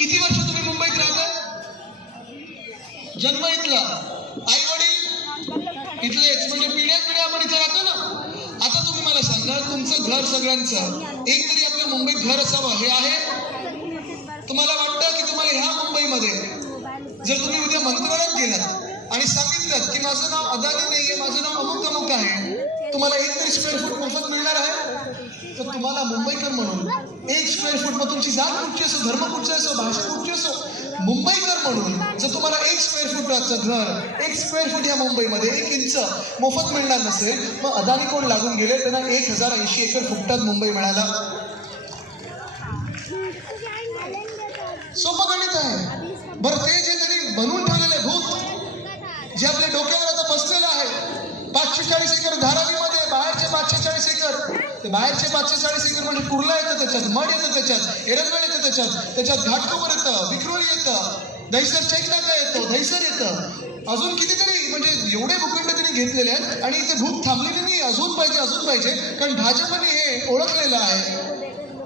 किती वर्ष तुम्ही मुंबईत राहता? जन्म इथला, आई वडील इथलेच, म्हणजे पिढ्या आपण इथे राहतो ना. आता तुम्ही मला सांगा, तुमचं घर सगळ्यांचं एक तरी आपल्या मुंबईत घर असावं, हे आहे? तुम्हाला वाटतं की तुम्हाला ह्या मुंबईमध्ये जर तुम्ही उद्या मंत्रालयात गेलात आणि सांगितलं की माझं नाव अदानी नाहीये, माझं नाव अमुक अमुक आहे, तुम्हाला एक तरी स्क्वेअर फूट मोफत मिळणार आहे? तर तुम्हाला मुंबईकर म्हणून 1 स्क्वेअर फूट, मग तुमची जात कुठची असो, धर्म कुठची असो, भाषा कुठची असो, मुंबईकर म्हणून जर तुम्हाला 1 स्क्वेअर फुटाचं घर, 1 स्क्वेअर फूट या मुंबईमध्ये 1 इंच मोफत मिळणार नसेल, मग अदानी कोण लागून गेले? त्यांना 1080 एकर फुकटात मुंबई मिळाला. सोपं गणित आहे. बरं, ते जे त्यांनी बनवून ठेवलेले भूत जे आपल्या डोक्यावर आता बसलेलं आहे, 540 एकर धारावीमध्ये, बाहेरचे 540 एकर, ते बाहेरचे 540 एकर म्हणजे कुर्ला येतं त्याच्यात, मड येतं त्याच्यात, एरंगळ येतं त्याच्यात घाटकोपर येतं, विक्रोळी येतं, दहिसर चैकनाका येतो, दहिसर येतं, अजून कितीतरी, म्हणजे एवढे भूखंड त्यांनी घेतलेले आहेत. आणि इथे भूक थांबलेली नाही, अजून पाहिजे, कारण भाजपने हे ओळखलेलं आहे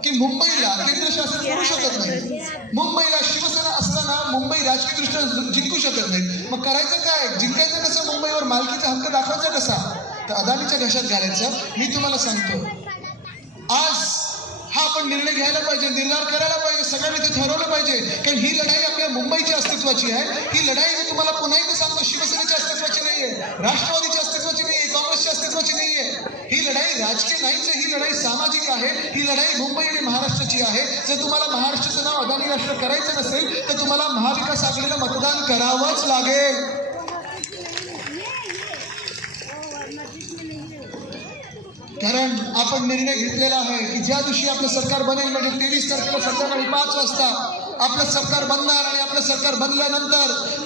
की मुंबईला केंद्र शासन करू शकत नाही. मुंबईला शिवसेना असताना मुंबई राजकीयदृष्ट्या जिंकू शकत नाही. मग करायचं काय? जिंकायचं कसं? मुंबईवर मालकीचा हक्क दाखवायचा कसा? तर अदानीच्या घशात घालायचं. मी तुम्हाला सांगतो, आज हा आपण निर्णय घ्यायला पाहिजे, निर्धार करायला पाहिजे, सगळ्यांनी ते ठरवलं पाहिजे. कारण ही लढाई आपल्या मुंबईच्या अस्तित्वाची आहे. ही लढाई, मी तुम्हाला पुन्हा एकदा सांगतो, शिवसेनेच्या अस्तित्वाची नाहीये, राष्ट्रवादीच्या अस्तित्वाची नाहीये, काँग्रेसच्या अस्तित्वाची नाहीये. ही लढाई राजकीय नाहीच आहे, ही लढाई सामाजिक आहे. ही लढाई मुंबई आणि महाराष्ट्राची आहे. जर तुम्हाला महाराष्ट्राचं नाव अदानी राष्ट्र करायचं नसेल तर तुम्हाला महाविकास आघाडीला मतदान करावंच लागेल. कारण आपण निर्णय घेतलेला आहे की ज्या दिवशी आपलं सरकार बनेल, म्हणजे 23 तारखेला संध्याकाळी 5 वाजता आपलं सरकार बनणार, आणि आपलं सरकार बनल्यानंतर